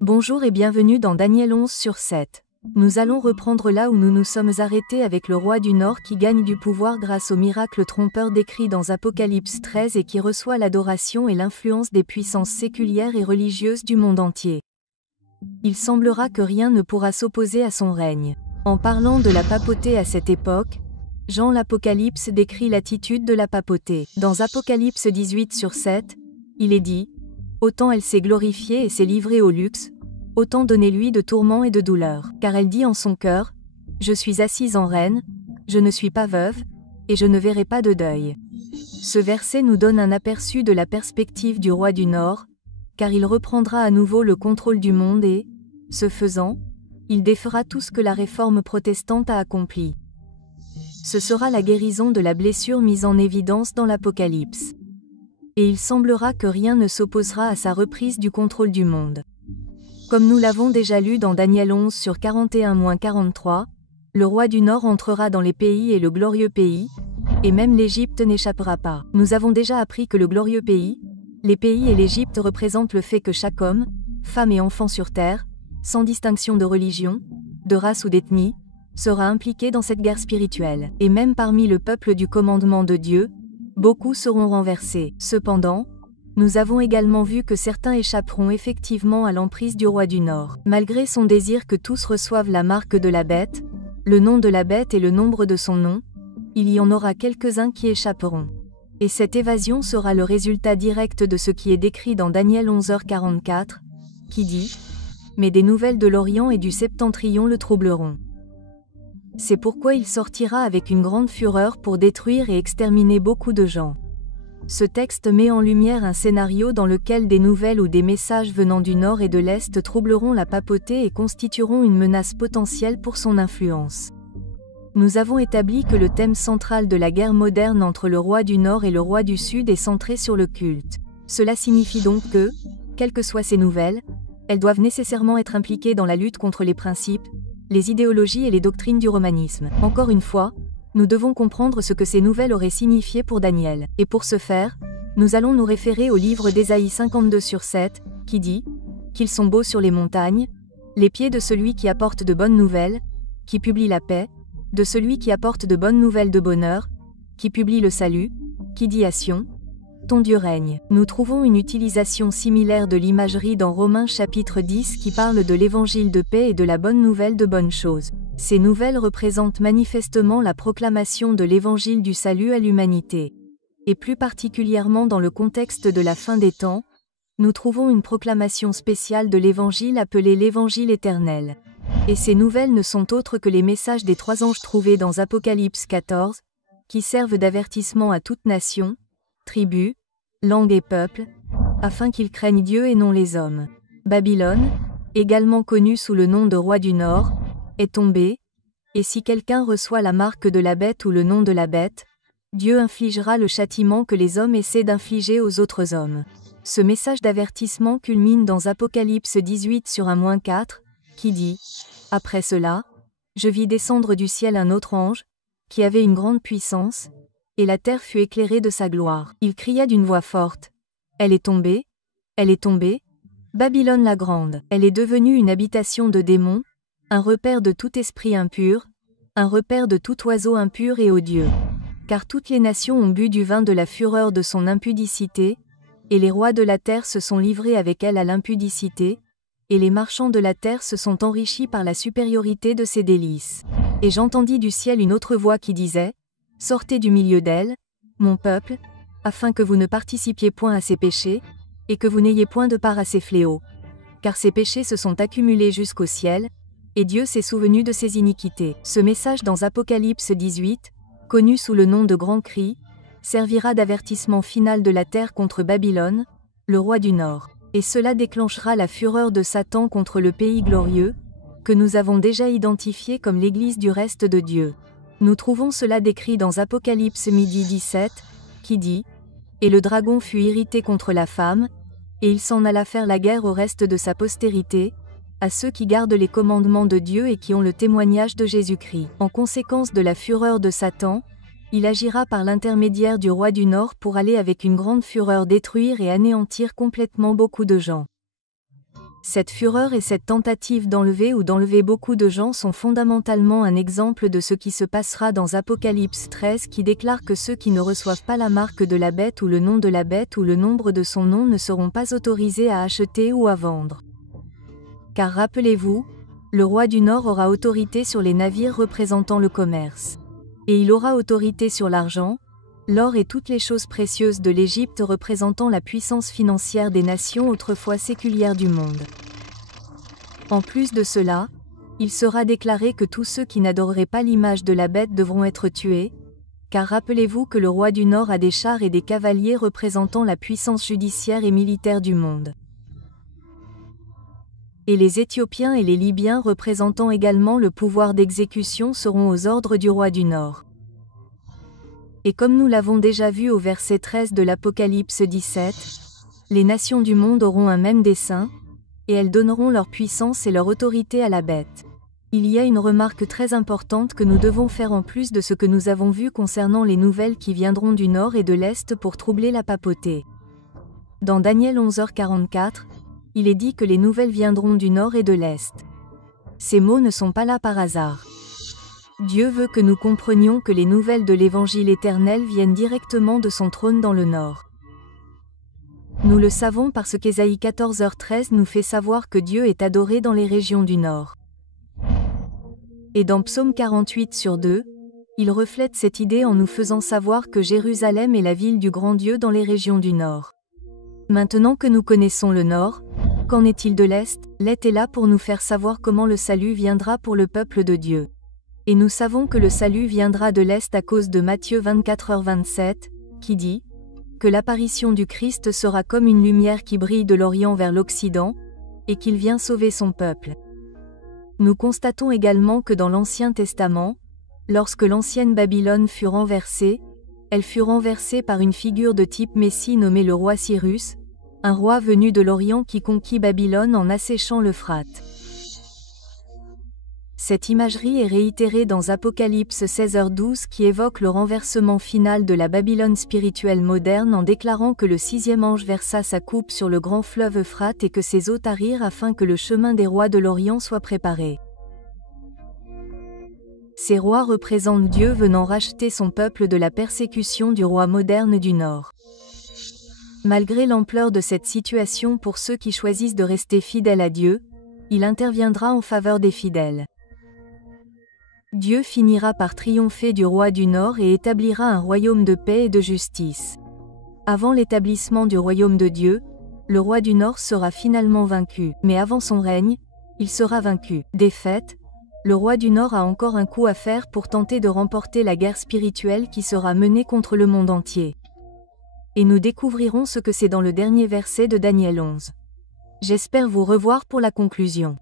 Bonjour et bienvenue dans Daniel 11 sur 7. Nous allons reprendre là où nous nous sommes arrêtés avec le roi du Nord qui gagne du pouvoir grâce au miracle trompeur décrit dans Apocalypse 13 et qui reçoit l'adoration et l'influence des puissances séculières et religieuses du monde entier. Il semblera que rien ne pourra s'opposer à son règne. En parlant de la papauté à cette époque, Jean l'Apocalypse décrit l'attitude de la papauté. Dans Apocalypse 18 sur 7, il est dit « Autant elle s'est glorifiée et s'est livrée au luxe, autant donnez-lui de tourments et de douleurs. Car elle dit en son cœur, je suis assise en reine, je ne suis pas veuve, et je ne verrai pas de deuil. » Ce verset nous donne un aperçu de la perspective du roi du Nord, car il reprendra à nouveau le contrôle du monde et, ce faisant, il défera tout ce que la réforme protestante a accompli. Ce sera la guérison de la blessure mise en évidence dans l'Apocalypse. Et il semblera que rien ne s'opposera à sa reprise du contrôle du monde. Comme nous l'avons déjà lu dans Daniel 11 sur 41-43, le roi du Nord entrera dans les pays et le glorieux pays, et même l'Égypte n'échappera pas. Nous avons déjà appris que le glorieux pays, les pays et l'Égypte représentent le fait que chaque homme, femme et enfant sur terre, sans distinction de religion, de race ou d'ethnie, sera impliqué dans cette guerre spirituelle. Et même parmi le peuple du commandement de Dieu, beaucoup seront renversés. Cependant, nous avons également vu que certains échapperont effectivement à l'emprise du roi du Nord. Malgré son désir que tous reçoivent la marque de la bête, le nom de la bête et le nombre de son nom, il y en aura quelques-uns qui échapperont. Et cette évasion sera le résultat direct de ce qui est décrit dans Daniel 11h44, qui dit « Mais des nouvelles de l'Orient et du Septentrion le troubleront. C'est pourquoi il sortira avec une grande fureur pour détruire et exterminer beaucoup de gens. » Ce texte met en lumière un scénario dans lequel des nouvelles ou des messages venant du Nord et de l'Est troubleront la papauté et constitueront une menace potentielle pour son influence. Nous avons établi que le thème central de la guerre moderne entre le roi du Nord et le roi du Sud est centré sur le culte. Cela signifie donc que, quelles que soient ces nouvelles, elles doivent nécessairement être impliquées dans la lutte contre les principes, les idéologies et les doctrines du romanisme. Encore une fois, nous devons comprendre ce que ces nouvelles auraient signifié pour Daniel. Et pour ce faire, nous allons nous référer au livre d'Ésaïe 52 sur 7, qui dit « Qu'ils sont beaux sur les montagnes, les pieds de celui qui apporte de bonnes nouvelles, qui publie la paix, de celui qui apporte de bonnes nouvelles de bonheur, qui publie le salut, qui dit à Sion, ton Dieu règne. » Nous trouvons une utilisation similaire de l'imagerie dans Romains chapitre 10 qui parle de l'évangile de paix et de la bonne nouvelle de bonnes choses. Ces nouvelles représentent manifestement la proclamation de l'évangile du salut à l'humanité. Et plus particulièrement dans le contexte de la fin des temps, nous trouvons une proclamation spéciale de l'évangile appelée l'évangile éternel. Et ces nouvelles ne sont autres que les messages des 3 anges trouvés dans Apocalypse 14, qui servent d'avertissement à toute nation, tribu, langue et peuple, afin qu'ils craignent Dieu et non les hommes. Babylone, également connue sous le nom de roi du Nord, est tombée, et si quelqu'un reçoit la marque de la bête ou le nom de la bête, Dieu infligera le châtiment que les hommes essaient d'infliger aux autres hommes. Ce message d'avertissement culmine dans Apocalypse 18 sur 1-4, qui dit « Après cela, je vis descendre du ciel un autre ange, qui avait une grande puissance, et la terre fut éclairée de sa gloire. Il cria d'une voix forte « Elle est tombée, Babylone la grande. Elle est devenue une habitation de démons, un repère de tout esprit impur, un repère de tout oiseau impur et odieux. Car toutes les nations ont bu du vin de la fureur de son impudicité, et les rois de la terre se sont livrés avec elle à l'impudicité, et les marchands de la terre se sont enrichis par la supériorité de ses délices. Et j'entendis du ciel une autre voix qui disait « Sortez du milieu d'elle, mon peuple, afin que vous ne participiez point à ses péchés, et que vous n'ayez point de part à ses fléaux. Car ses péchés se sont accumulés jusqu'au ciel, et Dieu s'est souvenu de ses iniquités. » Ce message dans Apocalypse 18, connu sous le nom de Grand Cri, servira d'avertissement final de la terre contre Babylone, le roi du Nord. Et cela déclenchera la fureur de Satan contre le pays glorieux, que nous avons déjà identifié comme l'Église du reste de Dieu. Nous trouvons cela décrit dans Apocalypse 17, qui dit « Et le dragon fut irrité contre la femme, et il s'en alla faire la guerre au reste de sa postérité, à ceux qui gardent les commandements de Dieu et qui ont le témoignage de Jésus-Christ. » En conséquence de la fureur de Satan, il agira par l'intermédiaire du roi du Nord pour aller avec une grande fureur détruire et anéantir complètement beaucoup de gens. Cette fureur et cette tentative d'enlever beaucoup de gens sont fondamentalement un exemple de ce qui se passera dans Apocalypse 13 qui déclare que ceux qui ne reçoivent pas la marque de la bête ou le nom de la bête ou le nombre de son nom ne seront pas autorisés à acheter ou à vendre. Car rappelez-vous, le roi du Nord aura autorité sur les navires représentant le commerce. Et il aura autorité sur l'argent, l'or et toutes les choses précieuses de l'Égypte représentant la puissance financière des nations autrefois séculières du monde. En plus de cela, il sera déclaré que tous ceux qui n'adoreraient pas l'image de la bête devront être tués, car rappelez-vous que le roi du Nord a des chars et des cavaliers représentant la puissance judiciaire et militaire du monde. Et les Éthiopiens et les Libyens représentant également le pouvoir d'exécution seront aux ordres du roi du Nord. Et comme nous l'avons déjà vu au verset 13 de l'Apocalypse 17, les nations du monde auront un même dessein, et elles donneront leur puissance et leur autorité à la bête. Il y a une remarque très importante que nous devons faire en plus de ce que nous avons vu concernant les nouvelles qui viendront du nord et de l'est pour troubler la papauté. Dans Daniel 11h44, il est dit que les nouvelles viendront du nord et de l'est. Ces mots ne sont pas là par hasard. Dieu veut que nous comprenions que les nouvelles de l'Évangile éternel viennent directement de son trône dans le nord. Nous le savons parce qu'Ésaïe 14h13 nous fait savoir que Dieu est adoré dans les régions du nord. Et dans Psaume 48/2, il reflète cette idée en nous faisant savoir que Jérusalem est la ville du grand Dieu dans les régions du nord. Maintenant que nous connaissons le nord, qu'en est-il de l'est? L'est est là pour nous faire savoir comment le salut viendra pour le peuple de Dieu. Et nous savons que le salut viendra de l'Est à cause de Matthieu 24h27, qui dit que l'apparition du Christ sera comme une lumière qui brille de l'Orient vers l'Occident, et qu'il vient sauver son peuple. Nous constatons également que dans l'Ancien Testament, lorsque l'ancienne Babylone fut renversée, elle fut renversée par une figure de type Messie nommé le roi Cyrus, un roi venu de l'Orient qui conquit Babylone en asséchant l'Euphrate. Cette imagerie est réitérée dans Apocalypse 16h12 qui évoque le renversement final de la Babylone spirituelle moderne en déclarant que le sixième ange versa sa coupe sur le grand fleuve Euphrate et que ses eaux tarirent afin que le chemin des rois de l'Orient soit préparé. Ces rois représentent Dieu venant racheter son peuple de la persécution du roi moderne du Nord. Malgré l'ampleur de cette situation pour ceux qui choisissent de rester fidèles à Dieu, il interviendra en faveur des fidèles. Dieu finira par triompher du roi du Nord et établira un royaume de paix et de justice. Avant l'établissement du royaume de Dieu, le roi du Nord sera finalement vaincu, mais avant son règne, il sera vaincu. Défaite, le roi du Nord a encore un coup à faire pour tenter de remporter la guerre spirituelle qui sera menée contre le monde entier. Et nous découvrirons ce que c'est dans le dernier verset de Daniel 11. J'espère vous revoir pour la conclusion.